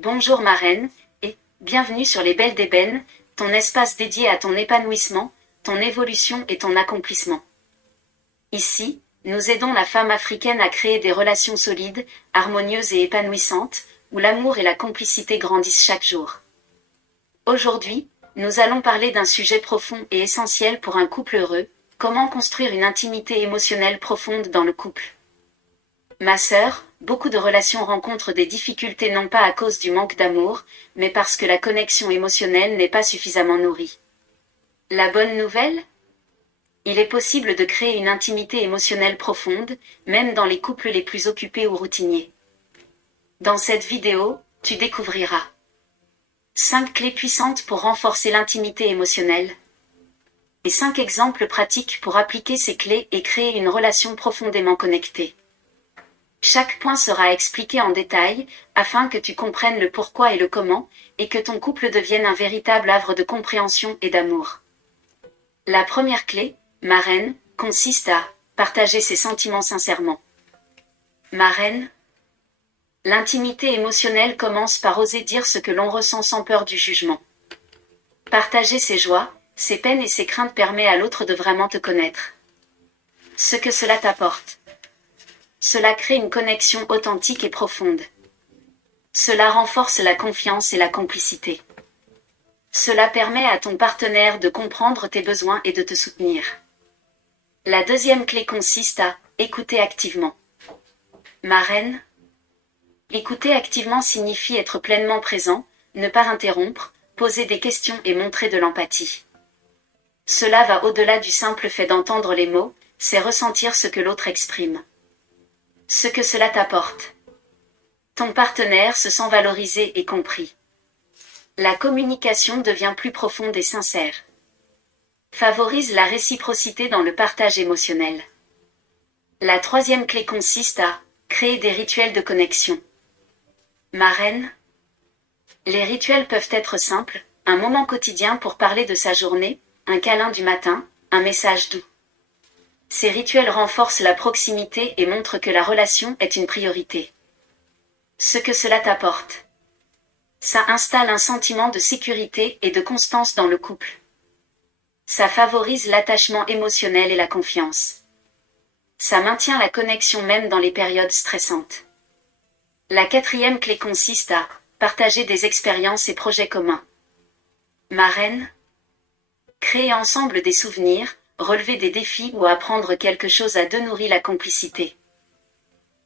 Bonjour marraine, et bienvenue sur les Belles d'Ébène, ton espace dédié à ton épanouissement, ton évolution et ton accomplissement. Ici, nous aidons la femme africaine à créer des relations solides, harmonieuses et épanouissantes, où l'amour et la complicité grandissent chaque jour. Aujourd'hui, nous allons parler d'un sujet profond et essentiel pour un couple heureux, comment construire une intimité émotionnelle profonde dans le couple. Ma sœur, beaucoup de relations rencontrent des difficultés non pas à cause du manque d'amour, mais parce que la connexion émotionnelle n'est pas suffisamment nourrie. La bonne nouvelle ? Il est possible de créer une intimité émotionnelle profonde, même dans les couples les plus occupés ou routiniers. Dans cette vidéo, tu découvriras 5 clés puissantes pour renforcer l'intimité émotionnelle et 5 exemples pratiques pour appliquer ces clés et créer une relation profondément connectée. Chaque point sera expliqué en détail, afin que tu comprennes le pourquoi et le comment, et que ton couple devienne un véritable havre de compréhension et d'amour. La première clé, marraine, consiste à partager ses sentiments sincèrement. Marraine, l'intimité émotionnelle commence par oser dire ce que l'on ressent sans peur du jugement. Partager ses joies, ses peines et ses craintes permet à l'autre de vraiment te connaître. Ce que cela t'apporte. Cela crée une connexion authentique et profonde. Cela renforce la confiance et la complicité. Cela permet à ton partenaire de comprendre tes besoins et de te soutenir. La deuxième clé consiste à écouter activement. Marraine, écouter activement signifie être pleinement présent, ne pas interrompre, poser des questions et montrer de l'empathie. Cela va au-delà du simple fait d'entendre les mots, c'est ressentir ce que l'autre exprime. Ce que cela t'apporte. Ton partenaire se sent valorisé et compris. La communication devient plus profonde et sincère. Favorise la réciprocité dans le partage émotionnel. La troisième clé consiste à créer des rituels de connexion. Marraine, les rituels peuvent être simples, un moment quotidien pour parler de sa journée, un câlin du matin, un message doux. Ces rituels renforcent la proximité et montrent que la relation est une priorité. Ce que cela t'apporte. Ça installe un sentiment de sécurité et de constance dans le couple. Ça favorise l'attachement émotionnel et la confiance. Ça maintient la connexion même dans les périodes stressantes. La quatrième clé consiste à partager des expériences et projets communs. Marraine, créer ensemble des souvenirs, relever des défis ou apprendre quelque chose à deux nourrit la complicité.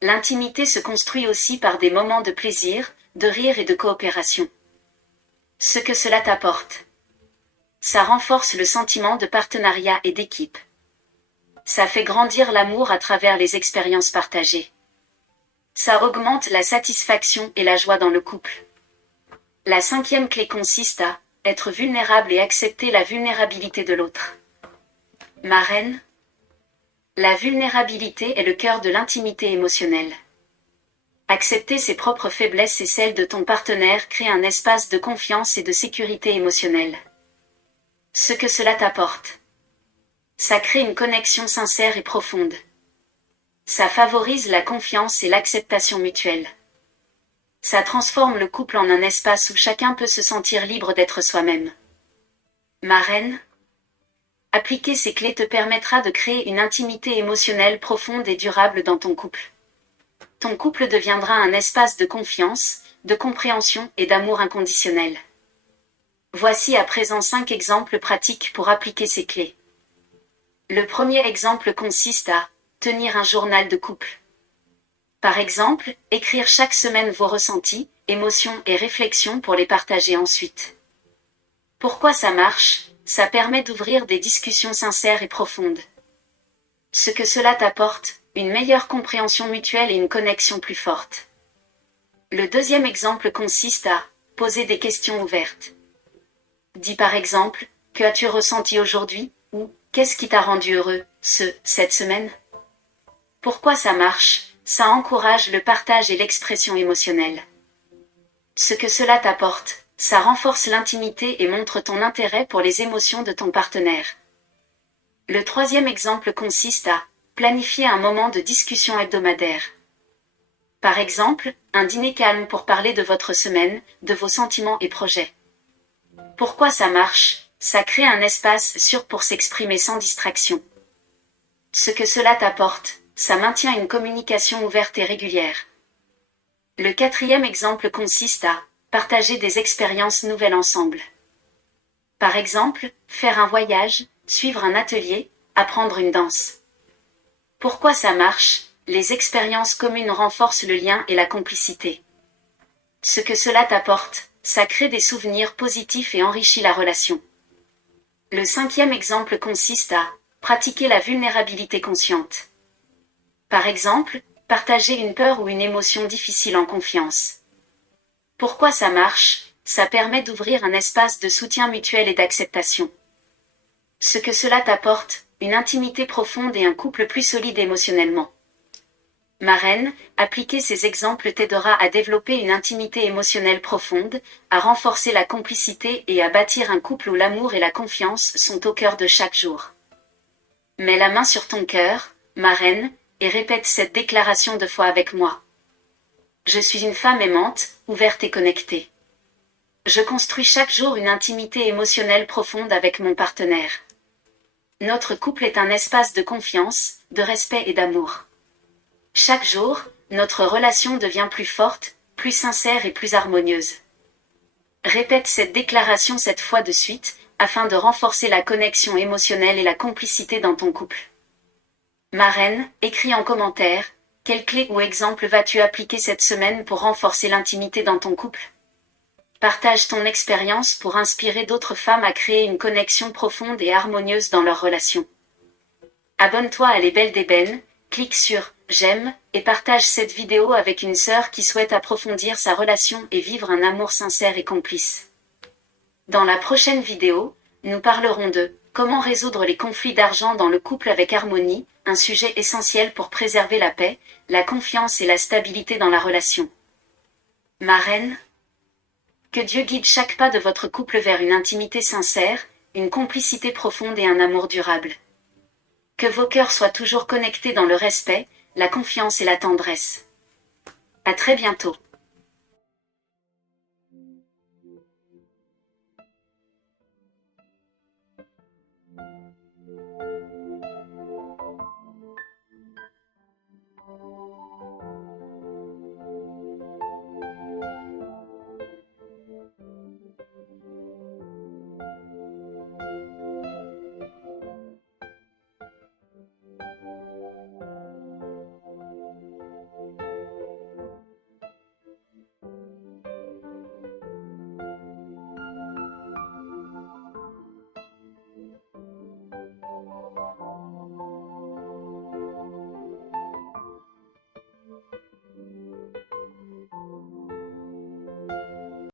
L'intimité se construit aussi par des moments de plaisir, de rire et de coopération. Ce que cela t'apporte. Ça renforce le sentiment de partenariat et d'équipe. Ça fait grandir l'amour à travers les expériences partagées. Ça augmente la satisfaction et la joie dans le couple. La cinquième clé consiste à être vulnérable et accepter la vulnérabilité de l'autre. Marraine, la vulnérabilité est le cœur de l'intimité émotionnelle. Accepter ses propres faiblesses et celles de ton partenaire crée un espace de confiance et de sécurité émotionnelle. Ce que cela t'apporte. Ça crée une connexion sincère et profonde. Ça favorise la confiance et l'acceptation mutuelle. Ça transforme le couple en un espace où chacun peut se sentir libre d'être soi-même. Marraine, appliquer ces clés te permettra de créer une intimité émotionnelle profonde et durable dans ton couple. Ton couple deviendra un espace de confiance, de compréhension et d'amour inconditionnel. Voici à présent 5 exemples pratiques pour appliquer ces clés. Le premier exemple consiste à tenir un journal de couple. Par exemple, écrire chaque semaine vos ressentis, émotions et réflexions pour les partager ensuite. Pourquoi ça marche ? Ça permet d'ouvrir des discussions sincères et profondes. Ce que cela t'apporte, une meilleure compréhension mutuelle et une connexion plus forte. Le deuxième exemple consiste à poser des questions ouvertes. Dis par exemple, que as-tu ressenti aujourd'hui, ou qu'est-ce qui t'a rendu heureux, cette semaine ? Pourquoi ça marche ? Ça encourage le partage et l'expression émotionnelle. Ce que cela t'apporte, ça renforce l'intimité et montre ton intérêt pour les émotions de ton partenaire. Le troisième exemple consiste à planifier un moment de discussion hebdomadaire. Par exemple, Un dîner calme pour parler de votre semaine, de vos sentiments et projets. Pourquoi ça marche? Ça crée un espace sûr pour s'exprimer sans distraction. Ce que cela t'apporte, ça maintient une communication ouverte et régulière. Le quatrième exemple consiste à partager des expériences nouvelles ensemble. Par exemple, faire un voyage, suivre un atelier, apprendre une danse. Pourquoi ça marche? Les expériences communes renforcent le lien et la complicité. Ce que cela t'apporte, ça crée des souvenirs positifs et enrichit la relation. Le cinquième exemple consiste à pratiquer la vulnérabilité consciente. Par exemple, partager une peur ou une émotion difficile en confiance. Pourquoi ça marche? Ça permet d'ouvrir un espace de soutien mutuel et d'acceptation. Ce que cela t'apporte, une intimité profonde et un couple plus solide émotionnellement. Marraine, appliquer ces exemples t'aidera à développer une intimité émotionnelle profonde, à renforcer la complicité et à bâtir un couple où l'amour et la confiance sont au cœur de chaque jour. Mets la main sur ton cœur, marraine, et répète cette déclaration 2 fois avec moi. Je suis une femme aimante, ouverte et connectée. Je construis chaque jour une intimité émotionnelle profonde avec mon partenaire. Notre couple est un espace de confiance, de respect et d'amour. Chaque jour, notre relation devient plus forte, plus sincère et plus harmonieuse. Répète cette déclaration 7 fois de suite, afin de renforcer la connexion émotionnelle et la complicité dans ton couple. Marraine, écris en commentaire, quelle clé ou exemple vas-tu appliquer cette semaine pour renforcer l'intimité dans ton couple? Partage ton expérience pour inspirer d'autres femmes à créer une connexion profonde et harmonieuse dans leur relation. Abonne-toi à Les Belles d'Ébène, clique sur « J'aime » et partage cette vidéo avec une sœur qui souhaite approfondir sa relation et vivre un amour sincère et complice. Dans la prochaine vidéo, nous parlerons de « Comment résoudre les conflits d'argent dans le couple avec harmonie », un sujet essentiel pour préserver la paix, la confiance et la stabilité dans la relation. Marraine, que Dieu guide chaque pas de votre couple vers une intimité sincère, une complicité profonde et un amour durable. Que vos cœurs soient toujours connectés dans le respect, la confiance et la tendresse. À très bientôt.